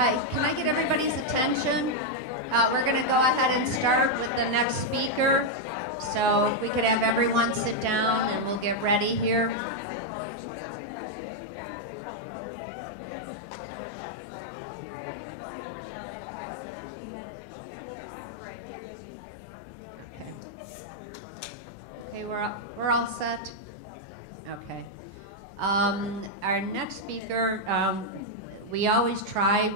Can I get everybody's attention? We're going to go ahead and start with the next speaker. So if we could have everyone sit down and we'll get ready here. Okay, we're all set? Okay. Our next speaker, we always try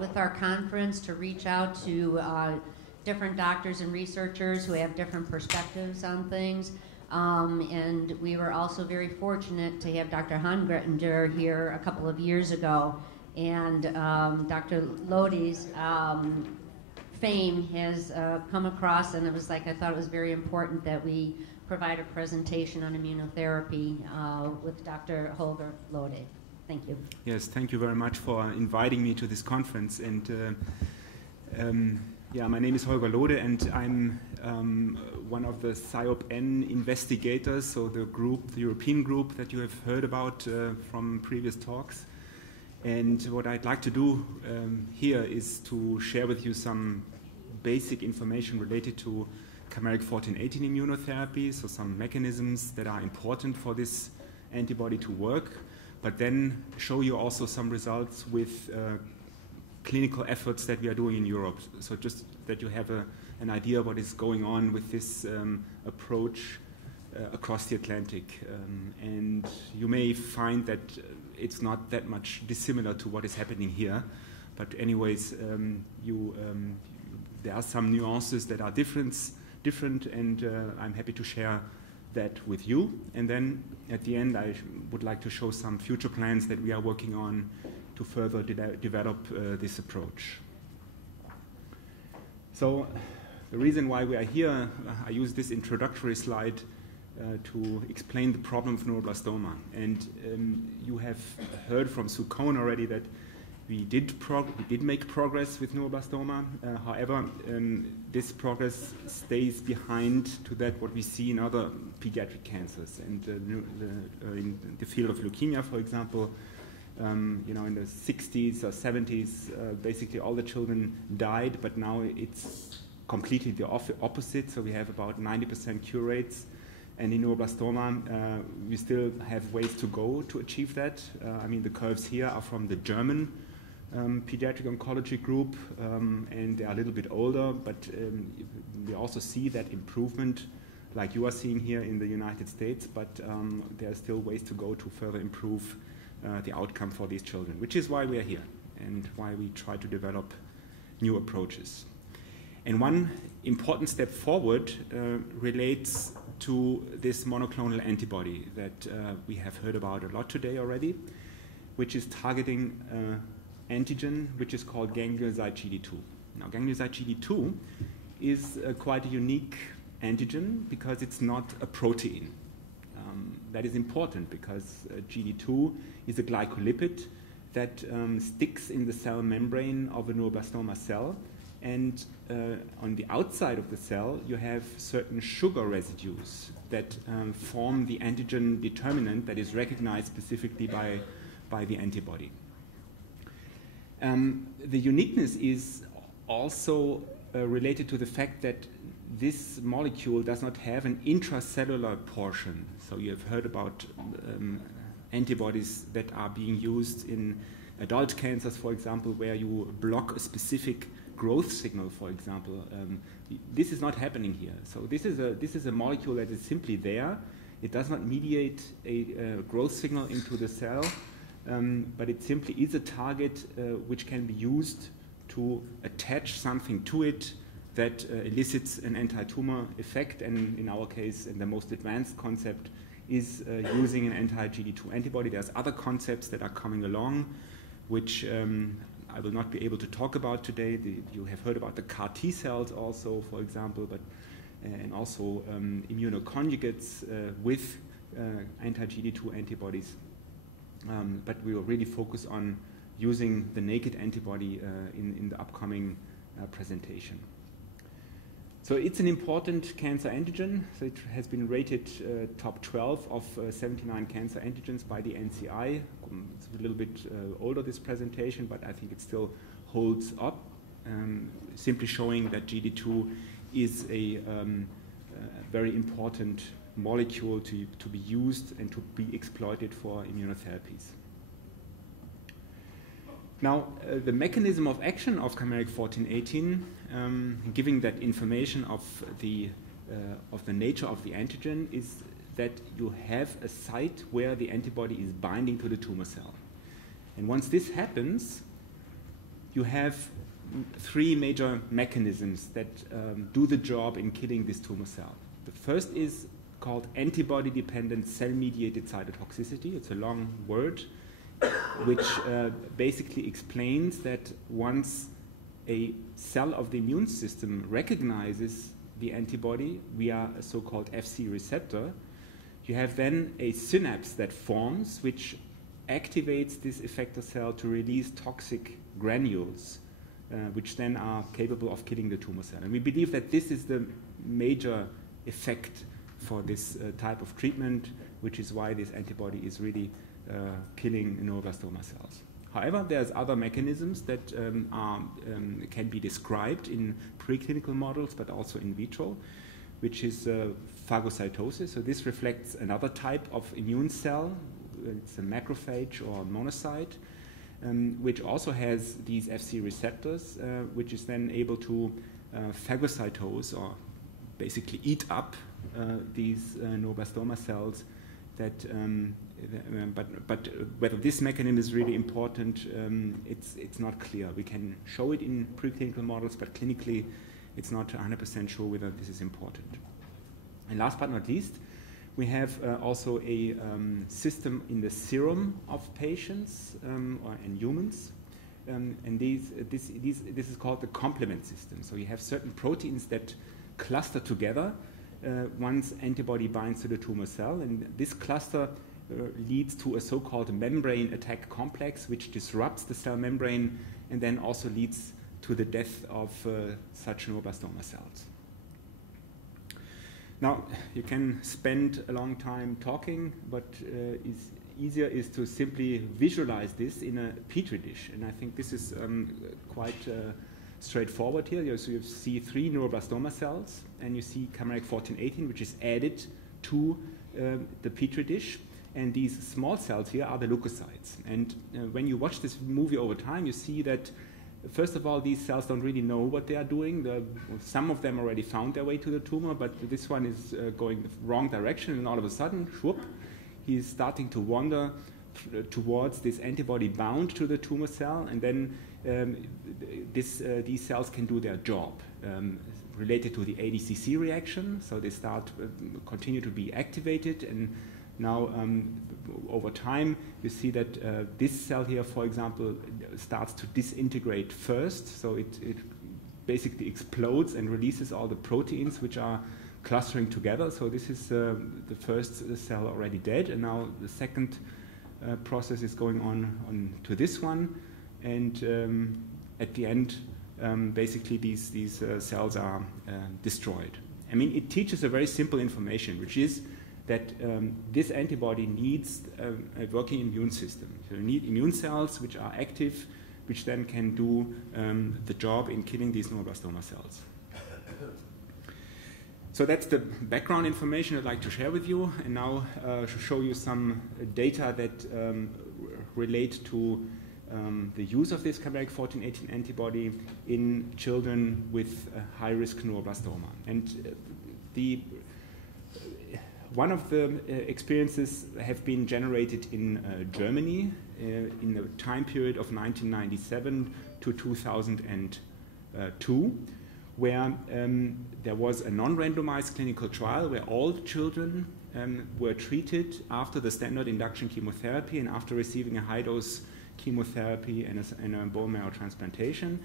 with our conference to reach out to different doctors and researchers who have different perspectives on things. And we were also very fortunate to have Dr. Hongretter here a couple of years ago. And Dr. Lode's fame has come across, and it was like I thought it was very important that we provide a presentation on immunotherapy with Dr. Holger Lode. Thank you. Yes, thank you very much for inviting me to this conference. And yeah, my name is Holger Lode, and I'm one of the CIOP-N investigators, so the group, the European group that you have heard about from previous talks. And what I'd like to do here is to share with you some basic information related to chimeric 14/18 immunotherapy, so some mechanisms that are important for this antibody to work, but then show you also some results with clinical efforts that we are doing in Europe. So just that you have an idea of what is going on with this approach across the Atlantic. And you may find that it's not that much dissimilar to what is happening here. But anyways, there are some nuances that are different, and I'm happy to share that with you. And then at the end, I would like to show some future plans that we are working on to further develop this approach. So the reason why we are here, I use this introductory slide to explain the problem of neuroblastoma. And you have heard from Sue Cohen already that we did make progress with neuroblastoma. However, this progress stays behind to that what we see in other pediatric cancers. And in the field of leukemia, for example, you know, in the 60s or 70s, basically all the children died, but now it's completely the opposite. So we have about 90% cure rates. And in neuroblastoma, we still have ways to go to achieve that. I mean, the curves here are from the German pediatric oncology group, and they are a little bit older, but we also see that improvement like you are seeing here in the United States, but there are still ways to go to further improve the outcome for these children, which is why we are here and why we try to develop new approaches. And one important step forward relates to this monoclonal antibody that we have heard about a lot today already, which is targeting antigen which is called ganglioside GD2. Now, ganglioside GD2 is quite a unique antigen because it's not a protein. That is important because GD2 is a glycolipid that sticks in the cell membrane of a neuroblastoma cell, and on the outside of the cell you have certain sugar residues that form the antigen determinant that is recognized specifically by the antibody. The uniqueness is also related to the fact that this molecule does not have an intracellular portion. So you have heard about antibodies that are being used in adult cancers, for example, where you block a specific growth signal, for example. This is not happening here. So this is a molecule that is simply there. It does not mediate a growth signal into the cell, but it simply is a target which can be used to attach something to it that elicits an anti-tumor effect, and in our case, in the most advanced concept, is using an anti-GD2 antibody. There's other concepts that are coming along, which I will not be able to talk about today. You have heard about the CAR T cells also, for example, but and also immunoconjugates with anti-GD2 antibodies. But we will really focus on using the naked antibody in the upcoming presentation. So it's an important cancer antigen. So it has been rated top 12 of 79 cancer antigens by the NCI. It's a little bit older, this presentation, but I think it still holds up, simply showing that GD2 is a very important molecule to be used and to be exploited for immunotherapies. Now, the mechanism of action of chimeric 1418, giving that information of the nature of the antigen, is that you have a site where the antibody is binding to the tumor cell. And once this happens, you have three major mechanisms that do the job in killing this tumor cell. The first is called antibody-dependent cell-mediated cytotoxicity. It's a long word, which basically explains that once a cell of the immune system recognizes the antibody via a so-called Fc receptor, you have then a synapse that forms, which activates this effector cell to release toxic granules, which then are capable of killing the tumor cell. And we believe that this is the major effect for this type of treatment, which is why this antibody is really killing neuroblastoma cells. However, there's other mechanisms that can be described in preclinical models, but also in vitro, which is phagocytosis. So this reflects another type of immune cell. It's a macrophage or monocyte, which also has these Fc receptors, which is then able to phagocytose, or basically eat up these neuroblastoma cells. But whether this mechanism is really important, it's not clear. We can show it in preclinical models, but clinically it's not 100% sure whether this is important. And last but not least, we have also a system in the serum of patients or in humans. And this is called the complement system. So you have certain proteins that cluster together once antibody binds to the tumor cell, and this cluster leads to a so-called membrane attack complex, which disrupts the cell membrane and then also leads to the death of such neuroblastoma cells. Now, you can spend a long time talking, but it's easier is to simply visualize this in a petri dish, and I think this is quite straightforward here. So you see 3 neuroblastoma cells, and you see chimeric 1418, which is added to the petri dish. And these small cells here are the leukocytes. And when you watch this movie over time, you see that, first of all, these cells don't really know what they are doing. Some of them already found their way to the tumor, but this one is going the wrong direction, and all of a sudden, whoop, he's starting to wander towards this antibody bound to the tumor cell, and then these cells can do their job related to the ADCC reaction. So they continue to be activated, and now over time you see that this cell here, for example, starts to disintegrate first. So it basically explodes and releases all the proteins which are clustering together. So this is the first cell already dead, and now the second process is going on to this one, and at the end, basically these cells are destroyed. I mean, it teaches a very simple information, which is that this antibody needs a working immune system. So you need immune cells which are active, which then can do the job in killing these neuroblastoma cells. So that's the background information I'd like to share with you, and now to show you some data that relate to the use of this chimeric 1418 antibody in children with high-risk neuroblastoma. And one of the experiences have been generated in Germany in the time period of 1997 to 2002, where there was a non-randomized clinical trial where all children were treated after the standard induction chemotherapy and after receiving a high-dose chemotherapy and a bone marrow transplantation,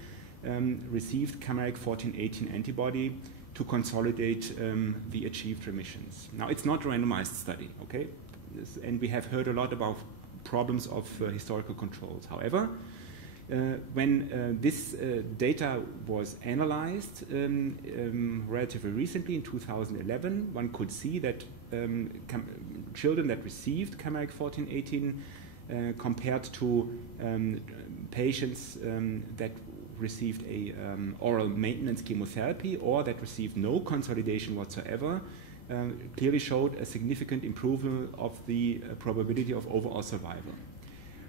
received chimeric 1418 antibody to consolidate the achieved remissions. Now, it's not a randomized study, okay? And we have heard a lot about problems of historical controls. However, When this data was analyzed relatively recently in 2011, one could see that children that received chimeric 14/18 compared to patients that received a oral maintenance chemotherapy or that received no consolidation whatsoever clearly showed a significant improvement of the probability of overall survival.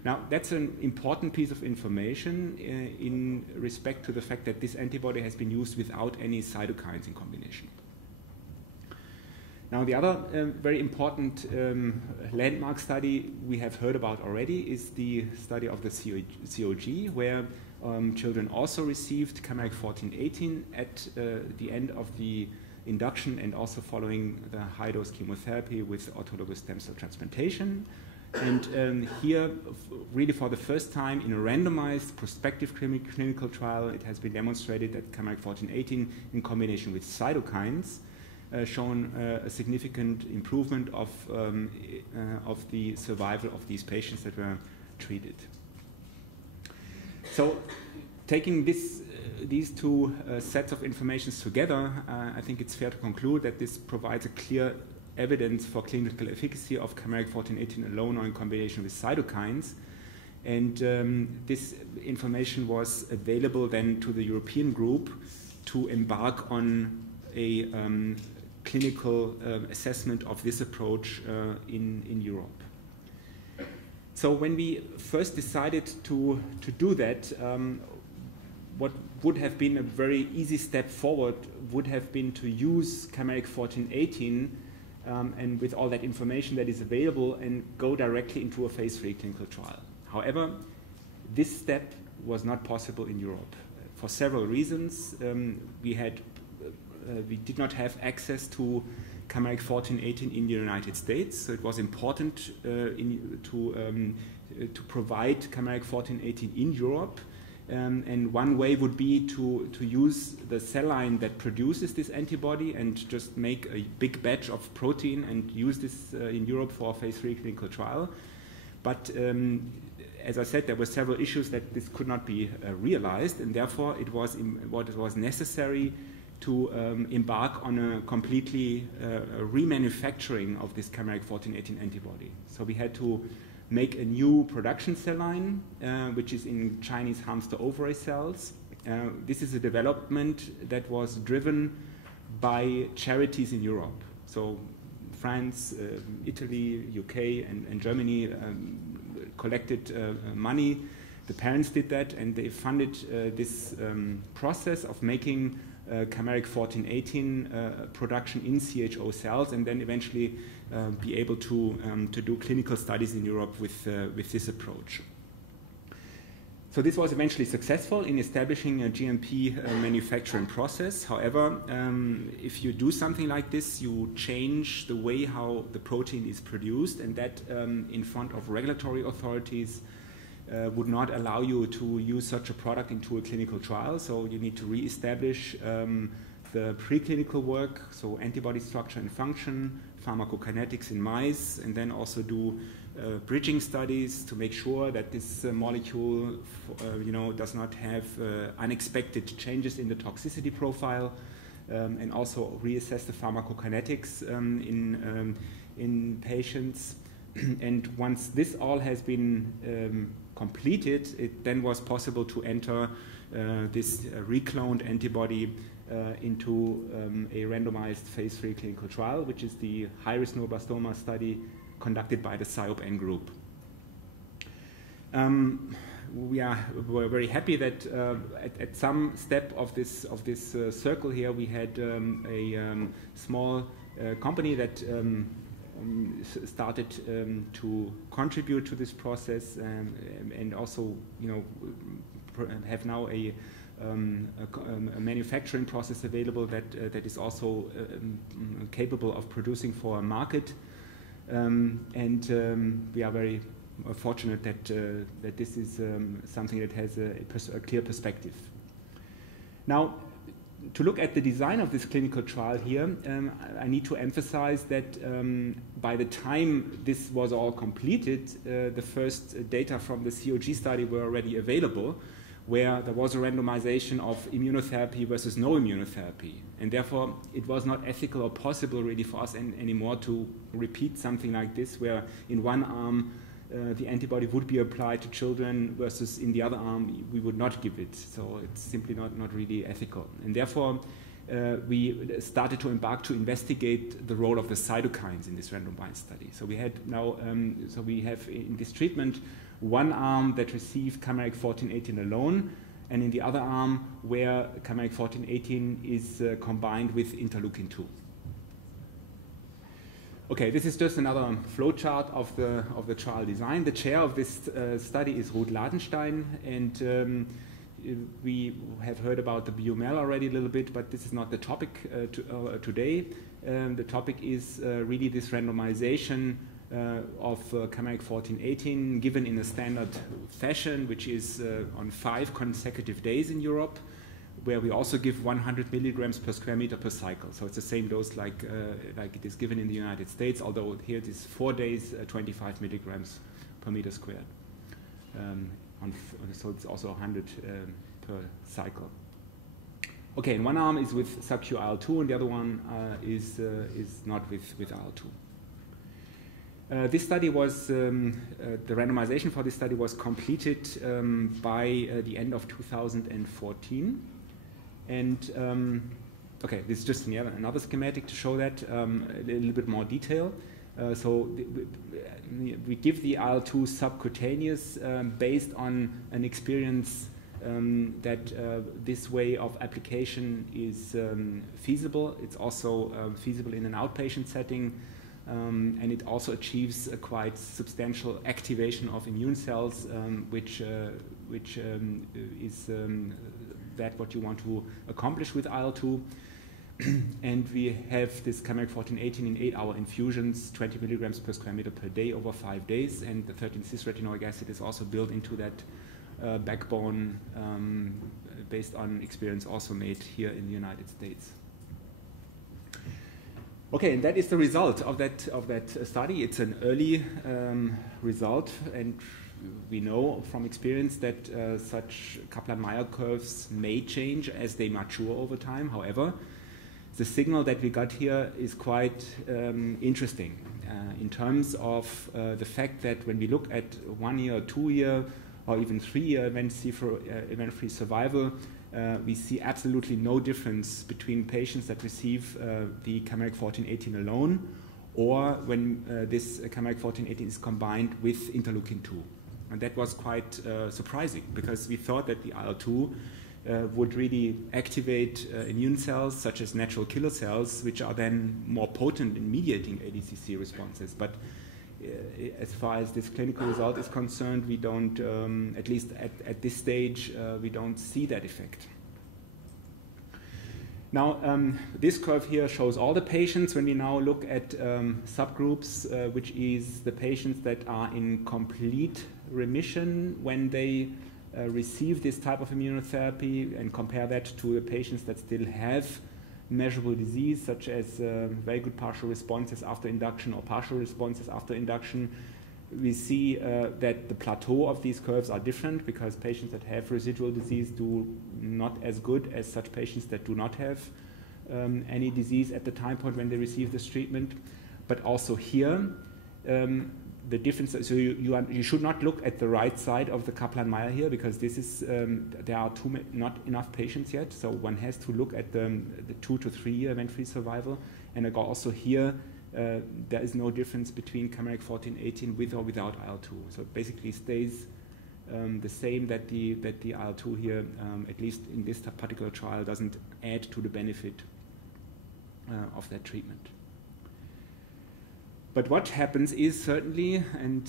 Now, that's an important piece of information in respect to the fact that this antibody has been used without any cytokines in combination. Now, the other very important landmark study we have heard about already is the study of the COG, where children also received chimeric 14/18 at the end of the induction and also following the high-dose chemotherapy with autologous stem cell transplantation. And here, really for the first time in a randomized prospective clinical trial, it has been demonstrated that chimeric 14/18 in combination with cytokines shown a significant improvement of the survival of these patients that were treated. So, taking these two sets of information together, I think it's fair to conclude that this provides a clear evidence for clinical efficacy of chimeric 14/18 alone or in combination with cytokines. And this information was available then to the European group to embark on a clinical assessment of this approach in Europe. So when we first decided to do that, what would have been a very easy step forward would have been to use chimeric 14/18 and with all that information that is available and go directly into a phase 3 clinical trial. However, this step was not possible in Europe for several reasons. We did not have access to chimeric 14/18 in the United States, so it was important to provide chimeric 14/18 in Europe. And one way would be to use the cell line that produces this antibody and just make a big batch of protein and use this in Europe for a phase 3 clinical trial. But as I said, there were several issues that this could not be realized, and therefore it was necessary to embark on a completely remanufacturing of this chimeric 14/18 antibody. So we had to make a new production cell line, which is in Chinese hamster ovary cells. This is a development that was driven by charities in Europe. So France, Italy, UK, and Germany collected money. The parents did that, and they funded this process of making chimeric 14/18 production in CHO cells, and then eventually be able to do clinical studies in Europe with this approach. So this was eventually successful in establishing a GMP manufacturing process. However, if you do something like this, you change the way how the protein is produced, and that in front of regulatory authorities would not allow you to use such a product into a clinical trial. So you need to re-establish the preclinical work, so antibody structure and function, pharmacokinetics in mice, and then also do bridging studies to make sure that this molecule does not have unexpected changes in the toxicity profile, and also reassess the pharmacokinetics in patients. And once this all has been completed, it then was possible to enter this recloned antibody into a randomized phase 3 clinical trial, which is the high-risk neuroblastoma study conducted by the SIOP-N group. We're very happy that at some step of this circle here, we had a small company that started to contribute to this process, and also have now a manufacturing process available that is also capable of producing for a market, and we are very fortunate that this is something that has a clear perspective. Now, to look at the design of this clinical trial here, I need to emphasize that by the time this was all completed, the first data from the COG study were already available, where there was a randomization of immunotherapy versus no immunotherapy. And therefore, it was not ethical or possible really for us anymore to repeat something like this, where in one arm the antibody would be applied to children versus in the other arm we would not give it. So it's simply not really ethical. And therefore, we started to embark to investigate the role of the cytokines in this randomized study. So we had now, so we have in this treatment one arm that received chimeric 1418 alone, and in the other arm where chimeric 1418 is combined with interleukin-2. Okay, this is just another flowchart of the trial design. The chair of this study is Ruth Ladenstein, and we have heard about the BUML already a little bit, but this is not the topic today. The topic is really this randomization of chimeric 1418 given in a standard fashion, which is on 5 consecutive days in Europe, where we also give 100 milligrams per square meter per cycle. So it's the same dose like it is given in the United States, although here it is 4 days, 25 milligrams per meter squared. So it's also 100 per cycle. Okay, and one arm is with sub-Q IL-2, and the other one is not with IL-2. This study was, the randomization for this study was completed by the end of 2014. And, okay, this is just another schematic to show that a little bit more detail. So we give the IL-2 subcutaneous based on an experience that this way of application is feasible. It's also feasible in an outpatient setting. And it also achieves a quite substantial activation of immune cells, which is that what you want to accomplish with IL-2. And we have this chimeric 1418 in 8-hour infusions, 20 milligrams per square meter per day over 5 days, and the 13-cis-retinoic acid is also built into that backbone based on experience also made here in the United States. Okay, and that is the result of that study. It's an early result, and we know from experience that such Kaplan-Meier curves may change as they mature over time. However, the signal that we got here is quite interesting in terms of the fact that when we look at 1 year, 2 year, or even 3 year event-free survival, we see absolutely no difference between patients that receive the chimeric 1418 alone or when this chimeric 1418 is combined with interleukin-2. And that was quite surprising, because we thought that the IL-2 would really activate immune cells such as natural killer cells, which are then more potent in mediating ADCC responses. But as far as this clinical result is concerned, we don't, at least at this stage, we don't see that effect. Now, this curve here shows all the patients. When we now look at subgroups, which is the patients that are in complete remission when they receive this type of immunotherapy, and compare that to the patients that still have measurable disease, such as very good partial responses after induction or partial responses after induction, we see that the plateau of these curves are different, because patients that have residual disease do not as good as such patients that do not have any disease at the time point when they receive this treatment. But also here, the difference, so you should not look at the right side of the Kaplan-Meier here, because this is, there are not enough patients yet, so one has to look at the 2 to 3 year event-free survival. And also here, there is no difference between chimeric 1418 with or without IL-2. So it basically stays the same, that the IL-2 here, at least in this particular trial, doesn't add to the benefit of that treatment. But what happens is certainly, and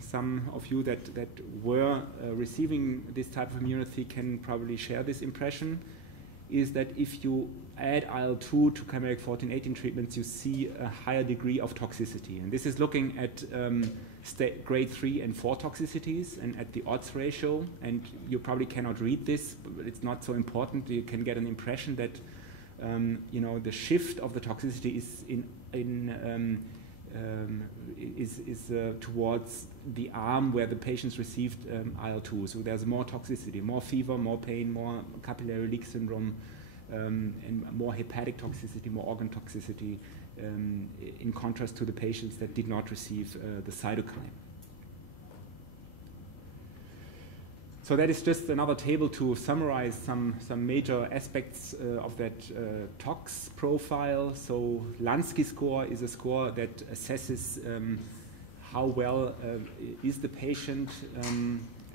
some of you that were receiving this type of immunotherapy can probably share this impression, is that if you add IL-2 to chimeric 14/18 treatments, you see a higher degree of toxicity. And this is looking at grade 3 and 4 toxicities and at the odds ratio. And you probably cannot read this, but it's not so important. You can get an impression that the shift of the toxicity is towards the arm where the patients received IL-2. So there's more toxicity, more fever, more pain, more capillary leak syndrome, and more hepatic toxicity, more organ toxicity, in contrast to the patients that did not receive the cytokine. So that is just another table to summarize some major aspects of that tox profile. So Lansky score is a score that assesses how well is the patient,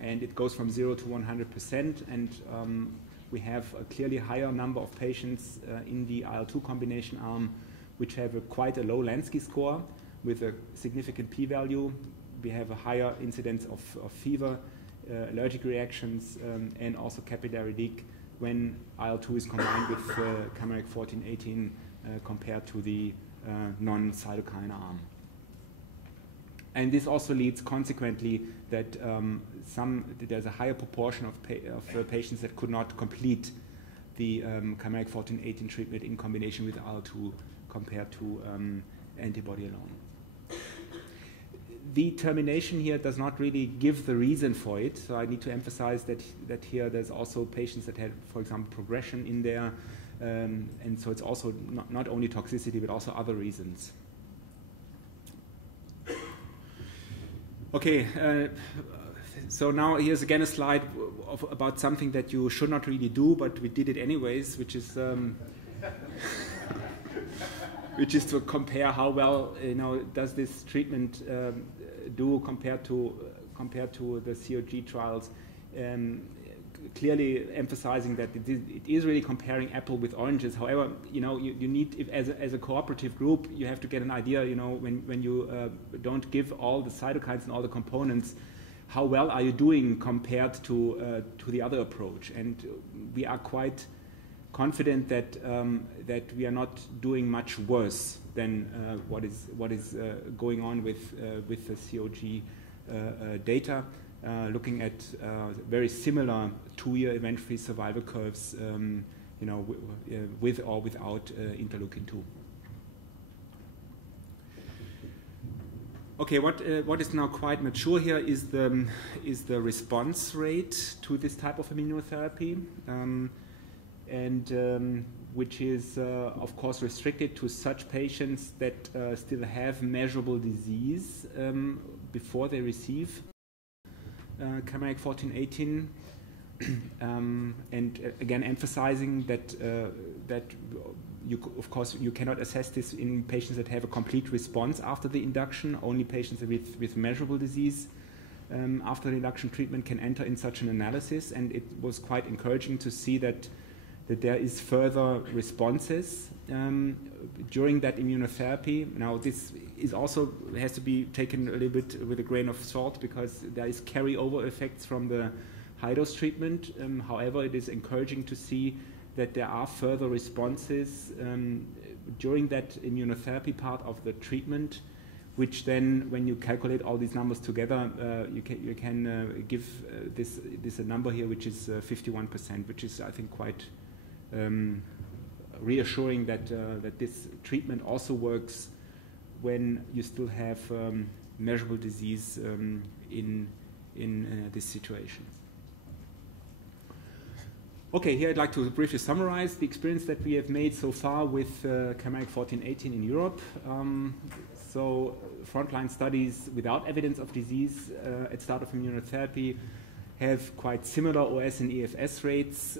and it goes from 0 to 100%. And we have a clearly higher number of patients in the IL-2 combination arm which have quite a low Lansky score with a significant p-value. We have a higher incidence of fever, allergic reactions, and also capillary leak when IL-2 is combined with chimeric 14/18 compared to the non-cytokine arm. And this also leads consequently that there's a higher proportion of patients that could not complete the chimeric 14/18 treatment in combination with IL-2 compared to antibody alone. The termination here does not really give the reason for it, so I need to emphasize that here there's also patients that had, for example, progression in there, and so it's also not only toxicity but also other reasons. Okay, so now here's again a slide about something that you should not really do, but we did it anyways, which is to compare how well does this treatment do compared to the COG trials. Clearly emphasizing that it is really comparing apple with oranges. However, you need, as a cooperative group, you have to get an idea, when you don't give all the cytokines and all the components, how well are you doing compared to the other approach? And we are quite confident that we are not doing much worse than what is going on with the COG data. Looking at very similar 2-year event-free survival curves, with or without interleukin-2. Okay, what is now quite mature here is the response rate to this type of immunotherapy, and which is of course restricted to such patients that still have measurable disease before they receive chimeric 14/18, and again emphasizing that of course you cannot assess this in patients that have a complete response after the induction. Only patients with measurable disease after the induction treatment can enter in such an analysis, and it was quite encouraging to see that there is further responses during that immunotherapy. Now this is also has to be taken a little bit with a grain of salt because there is carryover effects from the high-dose treatment. However, it is encouraging to see that there are further responses during that immunotherapy part of the treatment, which then, when you calculate all these numbers together, you can give this a number here, which is 51%, which is, I think, quite reassuring that this treatment also works when you still have measurable disease in this situation. Okay, here I'd like to briefly summarize the experience that we have made so far with chimeric 14/18 in Europe. So frontline studies without evidence of disease at start of immunotherapy have quite similar OS and EFS rates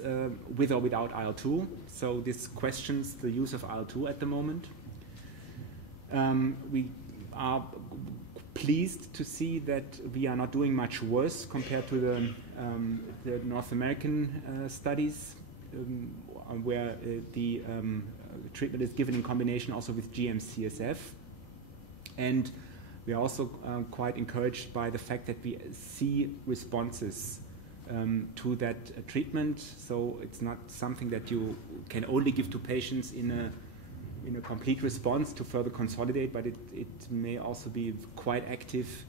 with or without IL-2. So this questions the use of IL-2 at the moment. We are pleased to see that we are not doing much worse compared to the North American studies, where the treatment is given in combination also with GM-CSF. And we are also quite encouraged by the fact that we see responses to that treatment. So it's not something that you can only give to patients in a complete response to further consolidate, but it may also be quite active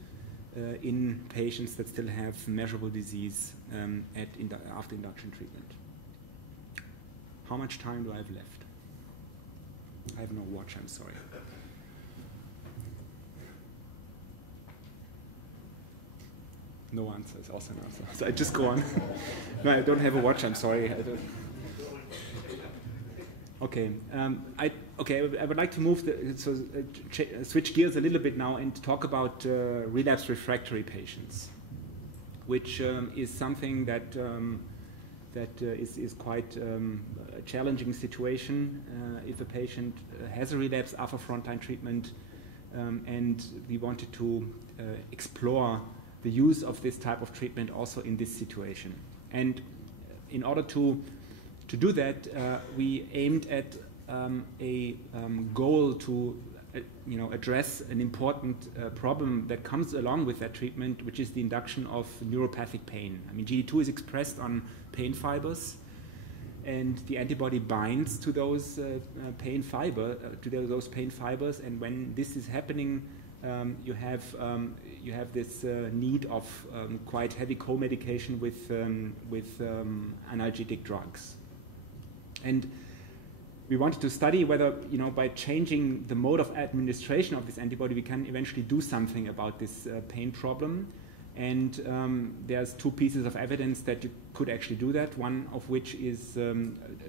in patients that still have measurable disease after induction treatment. How much time do I have left? I have no watch, I'm sorry. No answer is also an answer. So I just go on. No, I don't have a watch, I'm sorry. Okay, I would like to move switch gears a little bit now and talk about relapse refractory patients, which is something that is quite a challenging situation if a patient has a relapse after frontline treatment, and we wanted to explore the use of this type of treatment also in this situation. And in order to do that, we aimed at a goal to address an important problem that comes along with that treatment, which is the induction of neuropathic pain. I mean, GD2 is expressed on pain fibers, and the antibody binds to those pain fibers, and when this is happening, you have this need of quite heavy co-medication with analgesic drugs. And we wanted to study whether, by changing the mode of administration of this antibody, we can eventually do something about this pain problem. And there's two pieces of evidence that you could actually do that, one of which is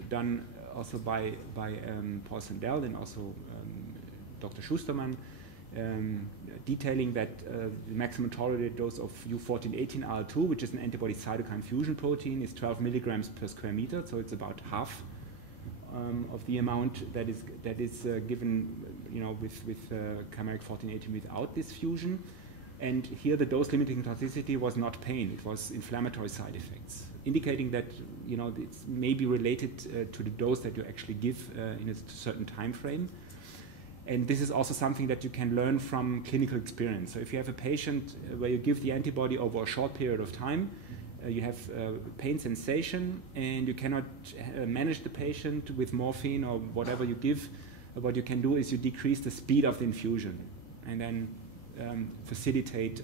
done also by Paul Sandel and also Dr. Schusterman, detailing that the maximum tolerated dose of U1418 IL-2, which is an antibody cytokine fusion protein, is 12 milligrams per square meter, so it's about half of the amount that is given, with chimeric 1418 without this fusion. And here the dose-limiting toxicity was not pain; it was inflammatory side effects, indicating that it may be related to the dose that you actually give in a certain time frame. And this is also something that you can learn from clinical experience. So if you have a patient where you give the antibody over a short period of time, you have pain sensation, and you cannot manage the patient with morphine or whatever you give. What you can do is you decrease the speed of the infusion and then facilitate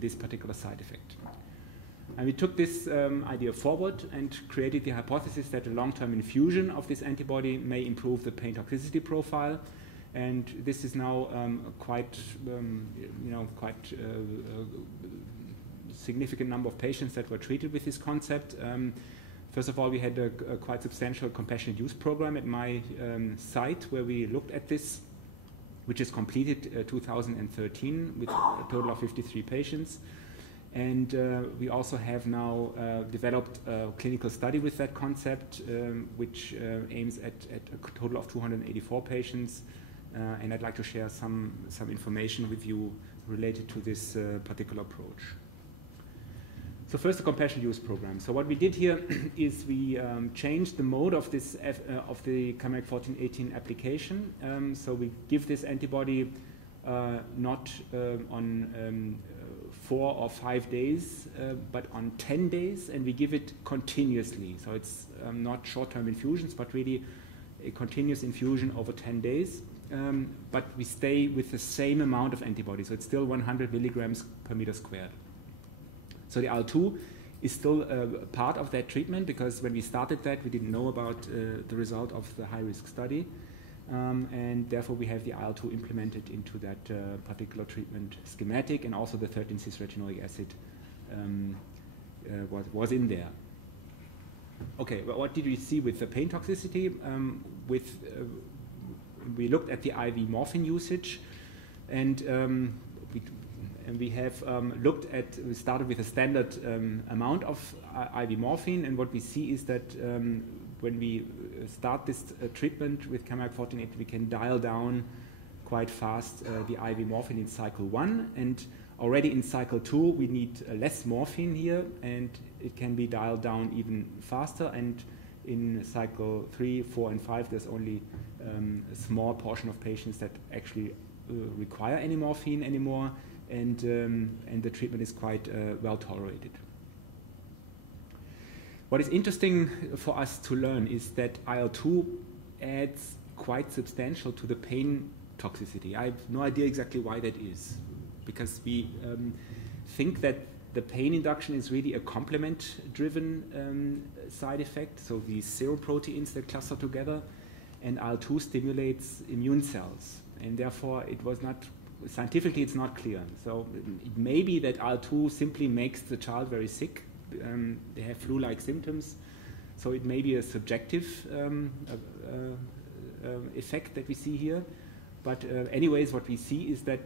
this particular side effect. And we took this idea forward and created the hypothesis that a long-term infusion of this antibody may improve the pain toxicity profile. And this is now quite significant number of patients that were treated with this concept. First of all, we had a quite substantial compassionate use program at my site where we looked at this, which is completed 2013 with a total of 53 patients. And we also have now developed a clinical study with that concept, which aims at a total of 284 patients. And I'd like to share some information with you related to this particular approach. So first, the compassionate use program. So what we did here is we changed the mode of this of the chimeric 1418 application. So we give this antibody not on 4 or 5 days, but on 10 days, and we give it continuously. So it's not short-term infusions, but really a continuous infusion over 10 days. But we stay with the same amount of antibody, so it's still 100 milligrams per meter squared. So the IL-2 is still a part of that treatment, because when we started that, we didn't know about the result of the high-risk study, and therefore we have the IL-2 implemented into that particular treatment schematic, and also the 13-cis-retinoic acid was in there. Okay, well, what did we see with the pain toxicity? We looked at the IV morphine usage, and we have we started with a standard amount of IV morphine, and what we see is that when we start this treatment with chimeric 1418, we can dial down quite fast the IV morphine in cycle 1, and already in cycle 2 we need less morphine here, and it can be dialed down even faster, and in cycle 3, 4, and 5 there's only a small portion of patients that actually require any morphine anymore, and the treatment is quite well tolerated. What is interesting for us to learn is that IL-2 adds quite substantial to the pain toxicity. I have no idea exactly why that is, because we think that the pain induction is really a complement-driven side effect, so these seroproteins that cluster together, and IL-2 stimulates immune cells, and therefore it was not, scientifically it's not clear. So it may be that IL-2 simply makes the child very sick. They have flu-like symptoms, so it may be a subjective effect that we see here. But anyways, what we see is that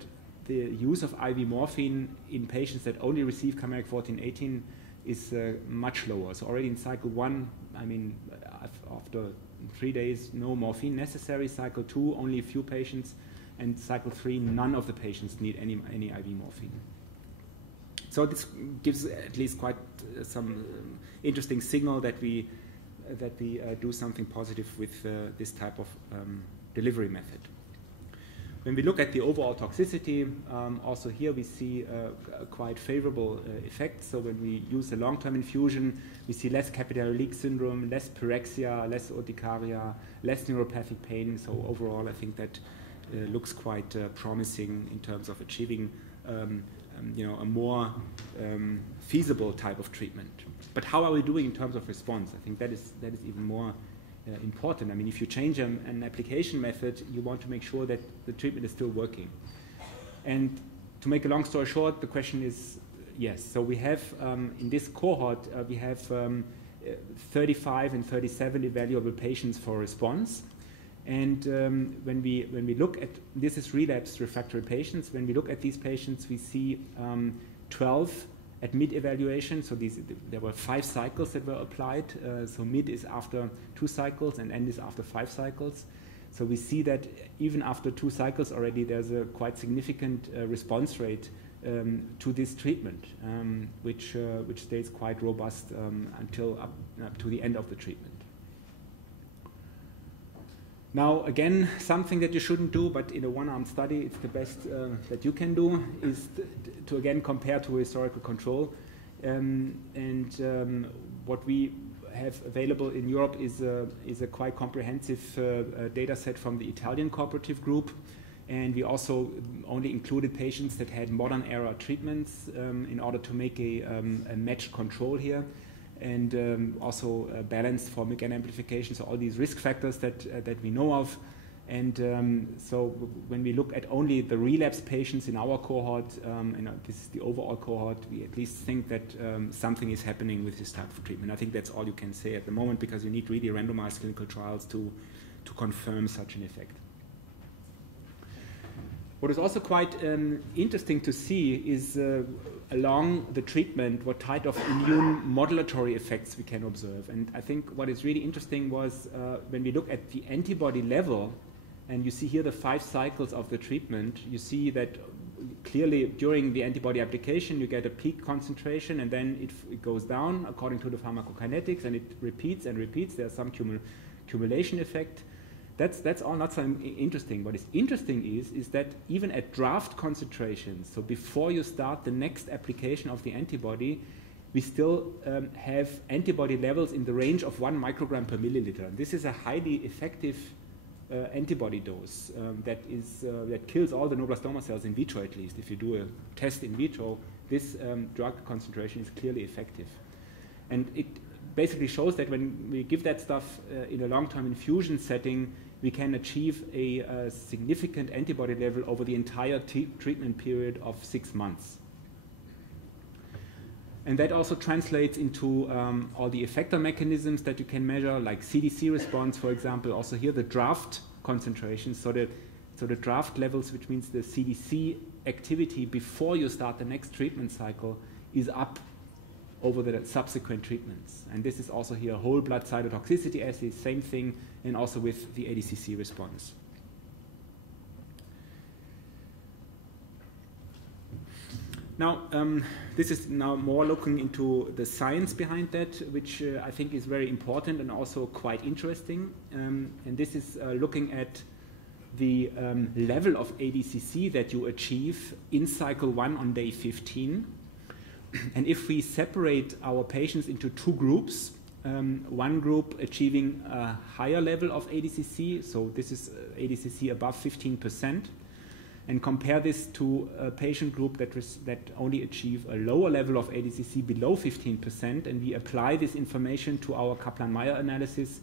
the use of IV morphine in patients that only receive chimeric 14/18 is much lower. So already in cycle 1, I mean, after 3 days, no morphine necessary. Cycle 2, only a few patients. And cycle 3, none of the patients need any IV morphine. So this gives at least quite some interesting signal that we do something positive with this type of delivery method. When we look at the overall toxicity, also here we see a quite favorable effect. So when we use a long-term infusion, we see less capillary leak syndrome, less pyrexia, less urticaria, less neuropathic pain. So overall, I think that looks quite promising in terms of achieving a more feasible type of treatment. But how are we doing in terms of response? I think that is even more important. I mean, if you change an application method, you want to make sure that the treatment is still working. And to make a long story short, the question is yes. So we have, in this cohort, we have 35 and 37 evaluable patients for response. And when we look at, this is relapsed refractory patients, when we look at these patients, we see 12 at mid-evaluation. So there were 5 cycles that were applied. So mid is after 2 cycles and end is after 5 cycles. So we see that even after 2 cycles already, there's a quite significant response rate to this treatment, which stays quite robust until up to the end of the treatment. Now, again, something that you shouldn't do, but in a one-arm study, it's the best that you can do, is to again compare to historical control. What we have available in Europe is a quite comprehensive data set from the Italian cooperative group. And we also only included patients that had modern era treatments in order to make a matched control here. And also balanced for MIG-N amplification, so all these risk factors that we know of. And so when we look at only the relapse patients in our cohort, this is the overall cohort, we at least think that something is happening with this type of treatment. I think that's all you can say at the moment, because you need really randomized clinical trials to confirm such an effect. What is also quite interesting to see is along the treatment what type of immune modulatory effects we can observe. And I think what is really interesting was when we look at the antibody level, and you see here the 5 cycles of the treatment, you see that clearly during the antibody application you get a peak concentration, and then it goes down according to the pharmacokinetics, and it repeats and repeats. There's some accumulation effect. That's all not so interesting. What is interesting is that even at draft concentrations, so before you start the next application of the antibody, we still have antibody levels in the range of 1 microgram per milliliter. This is a highly effective antibody dose that kills all the neuroblastoma cells in vitro, at least. If you do a test in vitro, this drug concentration is clearly effective. And it basically shows that when we give that stuff in a long-term infusion setting, we can achieve a significant antibody level over the entire treatment period of 6 months. And that also translates into all the effector mechanisms that you can measure, like CDC response, for example. Also here, the draft concentrations, so the draft levels, which means the CDC activity before you start the next treatment cycle, is up over the subsequent treatments. And this is also here whole blood cytotoxicity assay, same thing, and also with the ADCC response. Now, this is now more looking into the science behind that, which I think is very important and also quite interesting. And this is looking at the level of ADCC that you achieve in cycle 1 on day 15. And if we separate our patients into 2 groups, one group achieving a higher level of ADCC, so this is ADCC above 15%, and compare this to a patient group that only achieve a lower level of ADCC below 15%, and we apply this information to our Kaplan-Meier analysis,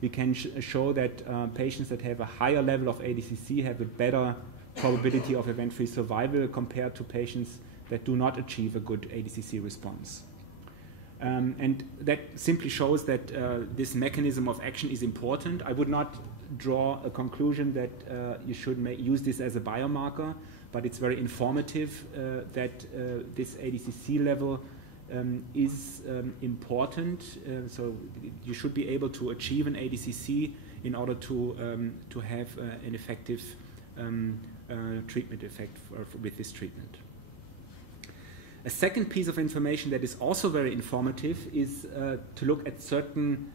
we can show that patients that have a higher level of ADCC have a better probability of event-free survival compared to patients that do not achieve a good ADCC response. And that simply shows that this mechanism of action is important. I would not draw a conclusion that you should use this as a biomarker, but it's very informative that this ADCC level is important. So you should be able to achieve an ADCC in order to have an effective treatment effect with this treatment. A second piece of information that is also very informative is to look at certain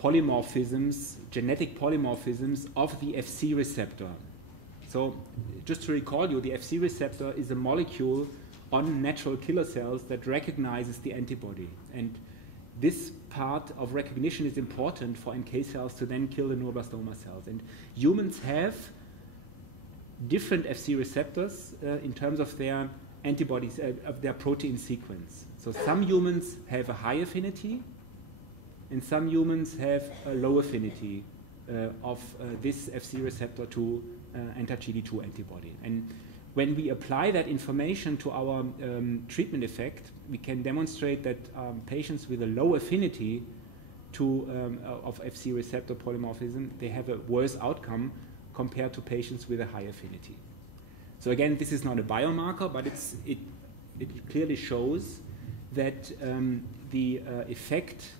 polymorphisms, genetic polymorphisms of the Fc receptor. So just to recall you, the Fc receptor is a molecule on natural killer cells that recognizes the antibody. And this part of recognition is important for NK cells to then kill the neuroblastoma cells. And humans have different Fc receptors in terms of their antibodies, of their protein sequence. So some humans have a high affinity, and some humans have a low affinity of this Fc receptor to anti-GD2 antibody. And when we apply that information to our treatment effect, we can demonstrate that patients with a low affinity of Fc receptor polymorphism, they have a worse outcome compared to patients with a high affinity. So again, this is not a biomarker, but it clearly shows that the effect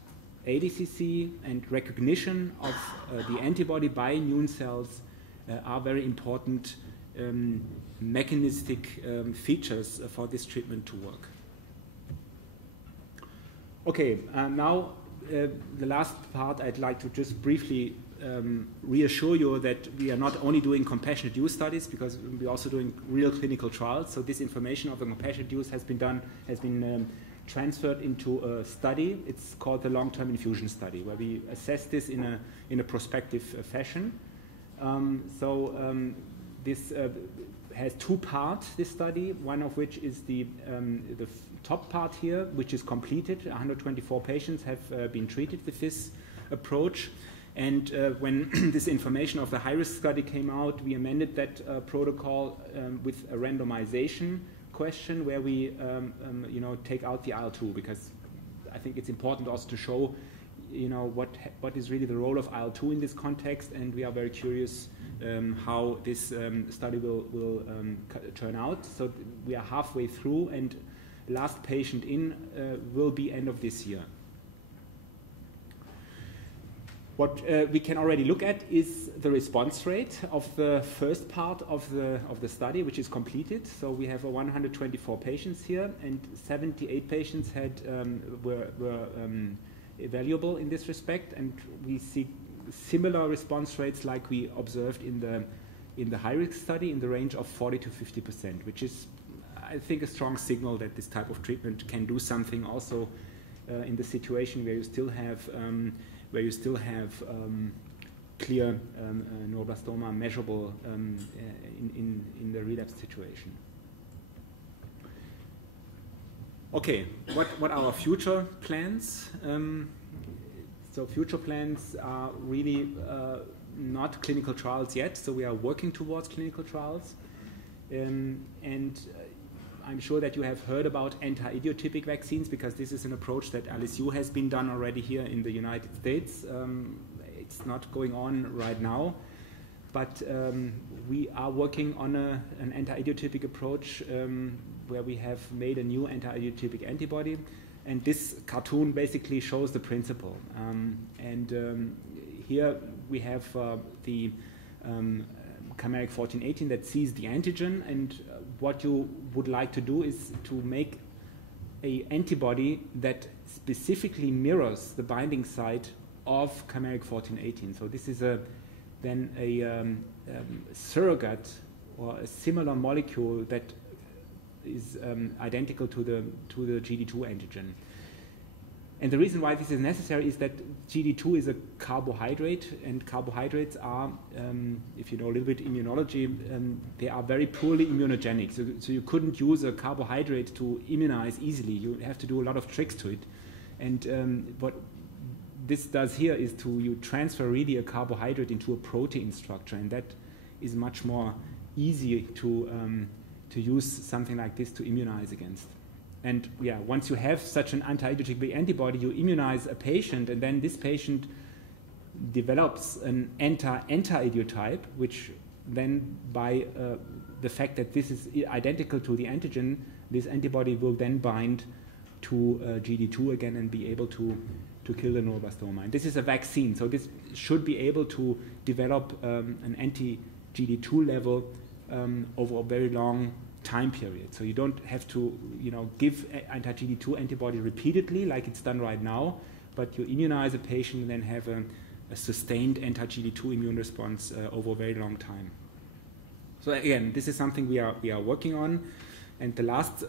ADCC and recognition of the antibody by immune cells are very important mechanistic features for this treatment to work. Okay, now the last part I'd like to just briefly reassure you that we are not only doing compassionate use studies, because we're also doing real clinical trials. So this information of the compassionate use has been transferred into a study. It's called the long-term infusion study, where we assess this in a prospective fashion. This has two parts, this study, one of which is the top part here, which is completed. 124 patients have been treated with this approach. And when this information of the high-risk study came out, we amended that protocol with a randomization question where we take out the IL-2, because I think it's important also to show what is really the role of IL-2 in this context, and we are very curious how this study will turn out. So we are halfway through, and last patient in will be end of this year. What we can already look at is the response rate of the first part of the study, which is completed. So we have 124 patients here, and 78 patients were evaluable in this respect, and we see similar response rates like we observed in the high-risk study, in the range of 40 to 50%, which is, I think, a strong signal that this type of treatment can do something also in the situation where you still have clear neuroblastoma measurable in the relapse situation. Okay, what are our future plans? So future plans are really not clinical trials yet, so we are working towards clinical trials. And I'm sure that you have heard about anti-idiotypic vaccines, because this is an approach that LSU has been done already here in the United States. It's not going on right now, but we are working on an anti-idiotypic approach where we have made a new anti-idiotypic antibody. And this cartoon basically shows the principle. Here we have the chimeric 1418 that sees the antigen, and what you would like to do is to make an antibody that specifically mirrors the binding site of chimeric 1418. So this is then a surrogate or a similar molecule that is identical to the GD2 antigen. And the reason why this is necessary is that GD2 is a carbohydrate, and carbohydrates are, if you know a little bit immunology, they are very poorly immunogenic. So you couldn't use a carbohydrate to immunize easily. You have to do a lot of tricks to it. And what this does here is you transfer really a carbohydrate into a protein structure, and that is much more easy to use something like this to immunize against. And yeah, once you have such an anti-idiotypic antibody, you immunize a patient, and then this patient develops an anti-idiotype, which then by the fact that this is identical to the antigen, this antibody will then bind to GD2 again and be able to kill the neuroblastoma. And this is a vaccine, so this should be able to develop an anti-GD2 level over a very long time period. So you don't have to, give anti-GD2 antibody repeatedly like it's done right now, but you immunize a patient and then have a sustained anti-GD2 immune response over a very long time. So again, this is something we are working on, and the last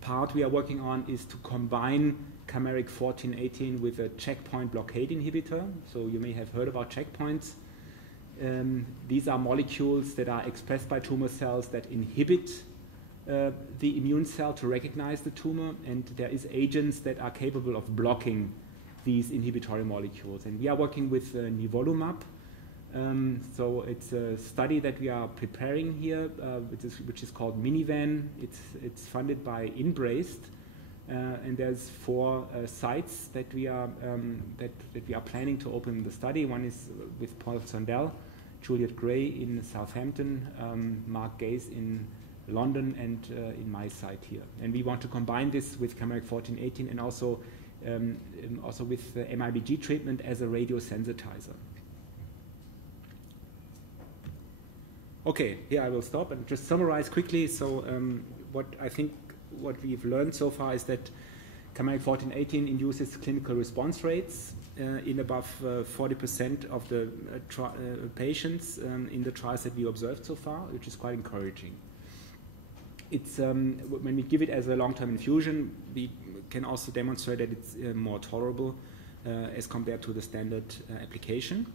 part we are working on is to combine chimeric 1418 with a checkpoint blockade inhibitor. So you may have heard about checkpoints. These are molecules that are expressed by tumor cells that inhibit the immune cell to recognize the tumor, and there is agents that are capable of blocking these inhibitory molecules. And we are working with nivolumab. So it's a study that we are preparing here, which is called Minivan. It's funded by Embraced, and there's 4 sites that we are planning to open the study. One is with Paul Sondel, Juliet Gray in Southampton, Mark Gaze in London, and in my site here. And we want to combine this with chimeric 1418 and also with MIBG treatment as a radiosensitizer. Okay, here I will stop and just summarize quickly. So what we've learned so far is that chimeric 1418 induces clinical response rates in above 40% of the patients in the trials that we observed so far, which is quite encouraging. It's when we give it as a long-term infusion, we can also demonstrate that it's more tolerable as compared to the standard application.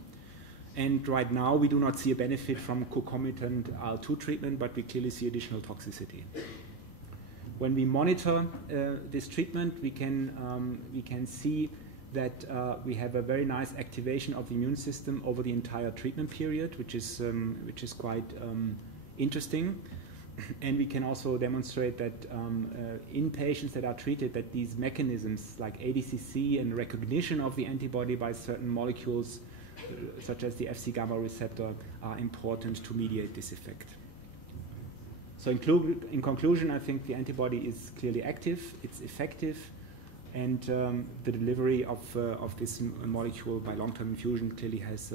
And right now, we do not see a benefit from concomitant IL-2 treatment, but we clearly see additional toxicity. When we monitor this treatment, we can see that we have a very nice activation of the immune system over the entire treatment period, which is quite interesting. And we can also demonstrate that in patients that are treated, that these mechanisms like ADCC and recognition of the antibody by certain molecules, such as the Fc gamma receptor, are important to mediate this effect. So in conclusion, I think the antibody is clearly active, it's effective, and the delivery of this molecule by long-term infusion clearly has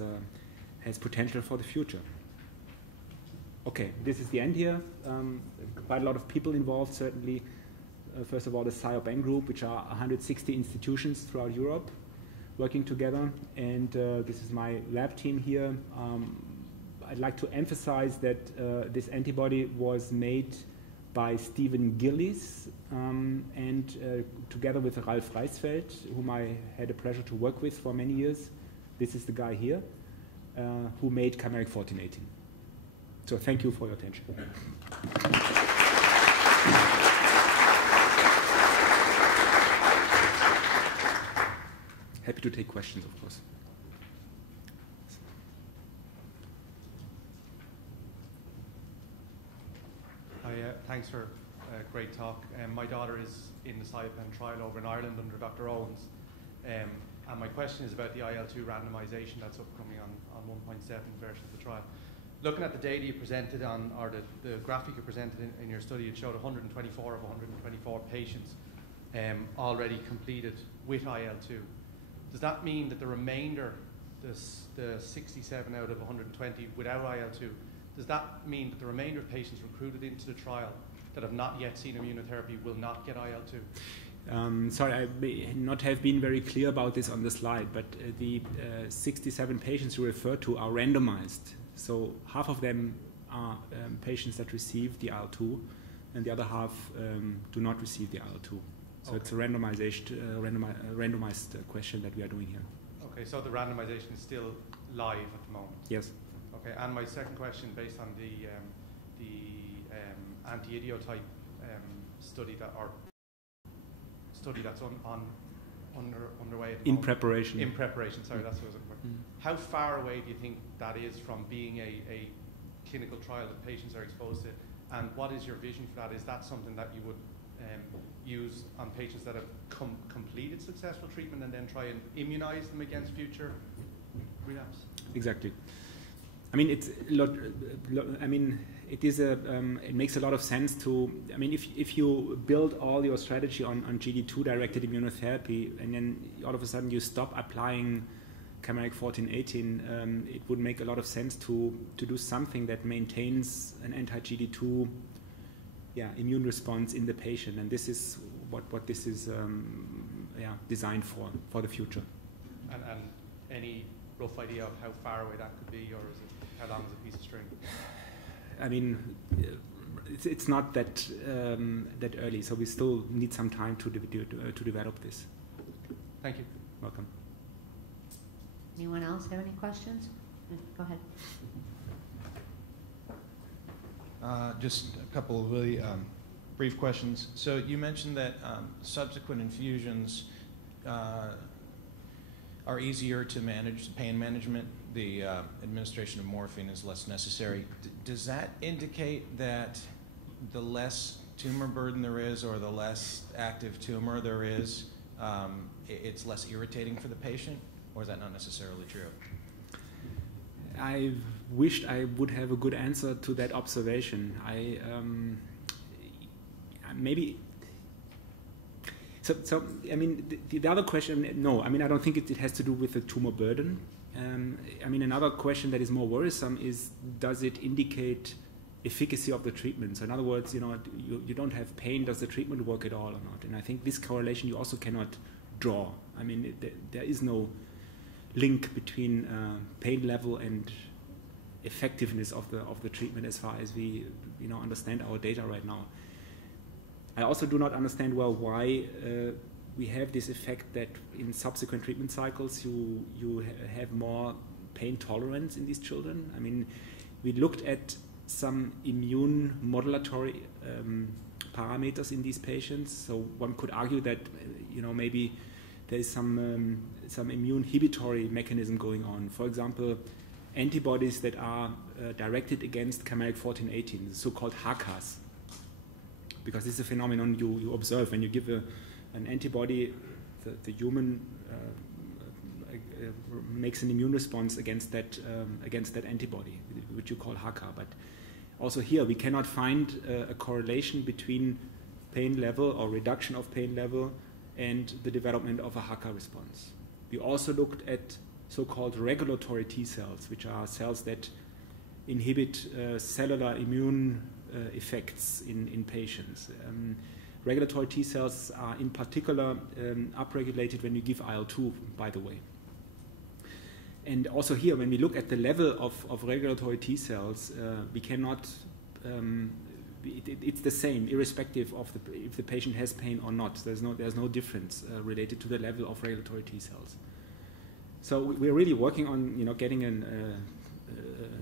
potential for the future. Okay, this is the end here. Quite a lot of people involved, certainly. First of all, the SciOpN group, which are 160 institutions throughout Europe working together, and this is my lab team here. I'd like to emphasize that this antibody was made by Stephen Gillies and together with Ralf Reisfeld, whom I had the pleasure to work with for many years. This is the guy here who made chimeric 1418. So thank you for your attention. Happy to take questions, of course. Hi, thanks for a great talk. My daughter is in the CNCF trial over in Ireland under Dr. Owens. And my question is about the IL-2 randomization that's upcoming on 1.7 version of the trial. Looking at the data you presented on, or the graphic you presented in your study, it showed 124 of 124 patients already completed with IL-2. Does that mean that the remainder, the 67 out of 120 without IL-2, does that mean that the remainder of patients recruited into the trial that have not yet seen immunotherapy will not get IL-2? Sorry, I may not have been very clear about this on the slide, but the 67 patients you referred to are randomized. So half of them are patients that receive the IL-2, and the other half do not receive the IL-2. So it's a randomized question that we are doing here. Okay, so the randomization is still live at the moment? Yes. Okay, and my second question, based on the anti-idiotype study that's underway at the moment. Preparation. In preparation, sorry, that's what I was looking for. How far away do you think that is from being a clinical trial that patients are exposed to? And what is your vision for that? Is that something that you would use on patients that have completed successful treatment and then try and immunize them against future relapse? Exactly. I mean, it makes a lot of sense to. I mean, if you build all your strategy on GD2 directed immunotherapy, and then all of a sudden you stop applying chimeric 14/18, it would make a lot of sense to do something that maintains an anti-GD2 immune response in the patient, and this is what this is designed for the future. And any rough idea of how far away that could be, or is it, how long is a piece of string? I mean, it's not that early, so we still need some time to develop this. Thank you. Welcome. Anyone else have any questions? Go ahead. Just a couple of really brief questions. So you mentioned that subsequent infusions are easier to manage, pain management. The administration of morphine is less necessary. Does that indicate that the less tumor burden there is, or the less active tumor there is, it's less irritating for the patient, or is that not necessarily true? I wished I would have a good answer to that observation. So I mean, the other question, no, I mean, I don't think it has to do with the tumor burden. I mean, another question that is more worrisome is, does it indicate efficacy of the treatment? So in other words, you don't have pain, does the treatment work at all or not? And I think this correlation you also cannot draw. I mean, there is no link between pain level and effectiveness of the treatment as far as we understand our data right now. I also do not understand well why we have this effect that in subsequent treatment cycles you have more pain tolerance in these children. I mean, we looked at some immune modulatory parameters in these patients, so one could argue that maybe there is some immune inhibitory mechanism going on. For example, antibodies that are directed against chimeric 14/18, the so-called HACAs, because this is a phenomenon you observe when you give an antibody. The human makes an immune response against that antibody, which you call HACA. But also here we cannot find a correlation between pain level or reduction of pain level and the development of a HACA response. We also looked at so-called regulatory T cells, which are cells that inhibit cellular immune effects in patients. Regulatory T cells are in particular upregulated when you give IL-2, by the way. And also here, when we look at the level of regulatory T cells, we cannot, it's the same, irrespective of if the patient has pain or not. There's no difference related to the level of regulatory T cells. So we're really working on getting an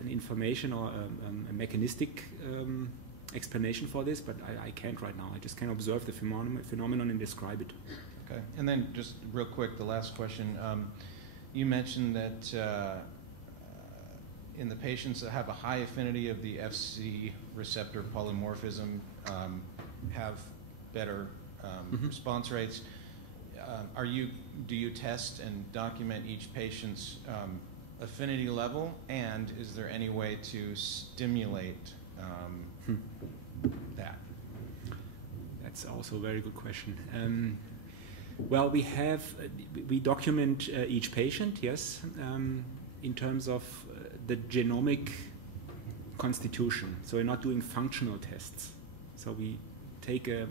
information or a mechanistic explanation for this, but I can't right now. I just can observe the phenomenon and describe it. Okay, and then just real quick, the last question. You mentioned that in the patients that have a high affinity of the FC receptor polymorphism have better response rates. Do you test and document each patient's affinity level, and is there any way to stimulate that? That's also a very good question. Well, we document each patient, yes, in terms of the genomic constitution. So we're not doing functional tests. So we take a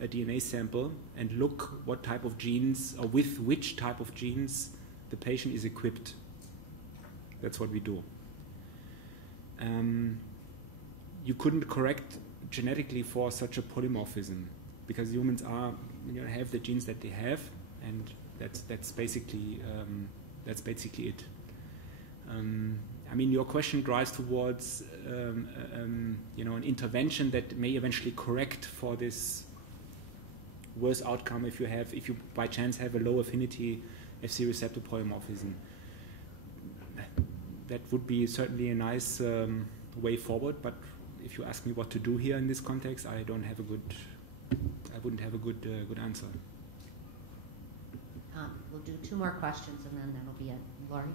DNA sample and look what type of genes, or with which type of genes the patient is equipped. That's what we do. You couldn't correct genetically for such a polymorphism, because humans are, have the genes that they have, and that's basically it. I mean, your question drives towards an intervention that may eventually correct for this worse outcome if you by chance have a low affinity Fc receptor polymorphism. That would be certainly a nice way forward, but if you ask me what to do here in this context, I wouldn't have a good answer. We'll do 2 more questions and then that'll be it. Laurie?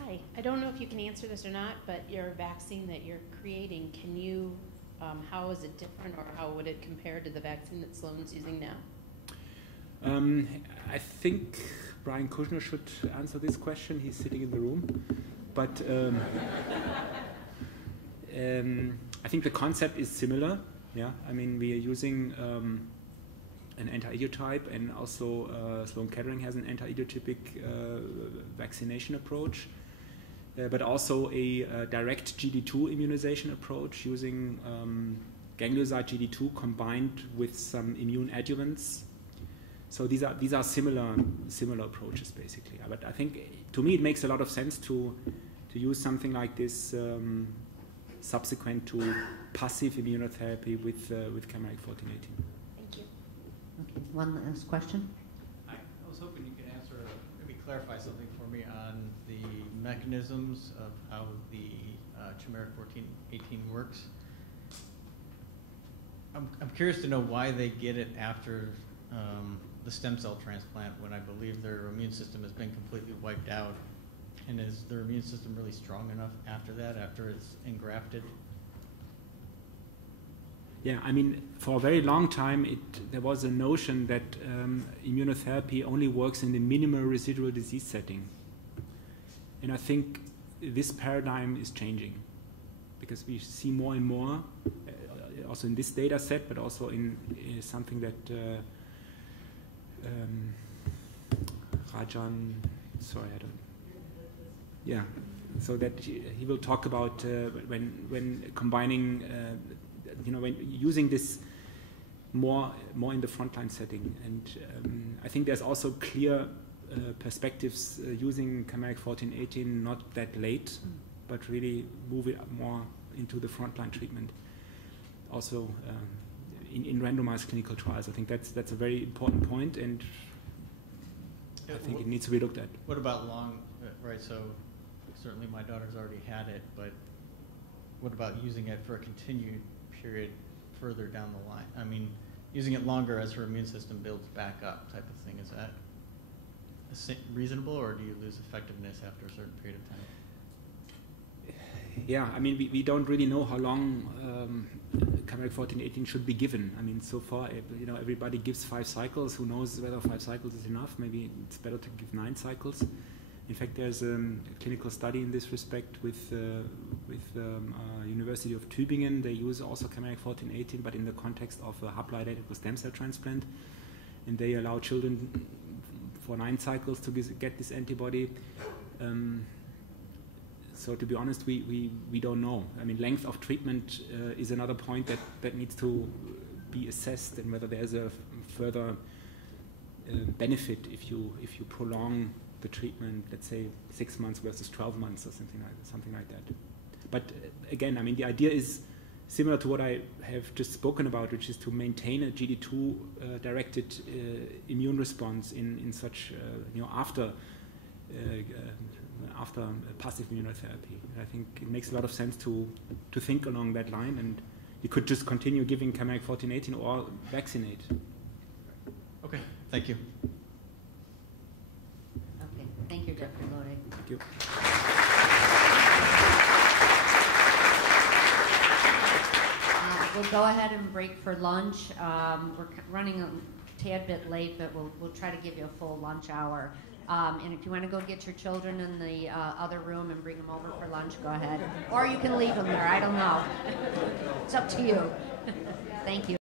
Hi. I don't know if you can answer this or not, but your vaccine that you're creating, can you, how is it different, or how would it compare to the vaccine that Sloan's using now? I think Brian Kushner should answer this question. He's sitting in the room. But I think the concept is similar. Yeah, I mean, we are using an anti-idiotype, and also Sloan Kettering has an anti-idiotypic vaccination approach, but also a direct GD2 immunization approach using ganglioside GD2 combined with some immune adjuvants. So these are similar approaches basically. But I think to me it makes a lot of sense to use something like this subsequent to passive immunotherapy with chimeric 1418. Thank you. Okay, one last question. I was hoping you could answer, maybe clarify something for me on the mechanisms of how the chimeric 1418 works. I'm curious to know why they get it after the stem cell transplant, when I believe their immune system has been completely wiped out. And is their immune system really strong enough after that, after it's engrafted? Yeah, I mean, for a very long time, there was a notion that immunotherapy only works in the minimal residual disease setting. And I think this paradigm is changing, because we see more and more, also in this data set, but also in something that Rajan, sorry, I don't. Yeah, so that he will talk about when combining, when using this more in the frontline setting, and I think there's also clear perspectives using chimeric 1418 not that late, but really move it more into the frontline treatment. Also in randomized clinical trials, I think that's a very important point, and I think it needs to be looked at. What about right, so certainly my daughter's already had it, but what about using it for a continued period further down the line? I mean, using it longer as her immune system builds back up type of thing, is that reasonable, or do you lose effectiveness after a certain period of time? Yeah, I mean, we don't really know how long chimeric 1418 should be given. I mean, so far, everybody gives 5 cycles. Who knows whether 5 cycles is enough? Maybe it's better to give 9 cycles. In fact, there's a clinical study in this respect with University of Tübingen. They use also chimeric 1418, but in the context of a haploidentical stem cell transplant, and they allow children for 9 cycles to get this antibody. So to be honest, we don't know. I mean, length of treatment is another point that needs to be assessed, and whether there's a further benefit if you prolong the treatment, let's say 6 months versus 12 months or something like that. But again, I mean, the idea is similar to what I have just spoken about, which is to maintain a GD2 directed immune response in such after passive immunotherapy. I think it makes a lot of sense to think along that line, and you could just continue giving chimeric 1418 or vaccinate. Okay, thank you. Okay, thank you, Dr. Lode. Thank you. We'll go ahead and break for lunch. We're running a tad bit late, but we'll try to give you a full lunch hour. And if you want to go get your children in the other room and bring them over for lunch, go ahead. Or you can leave them there. I don't know. It's up to you. Thank you.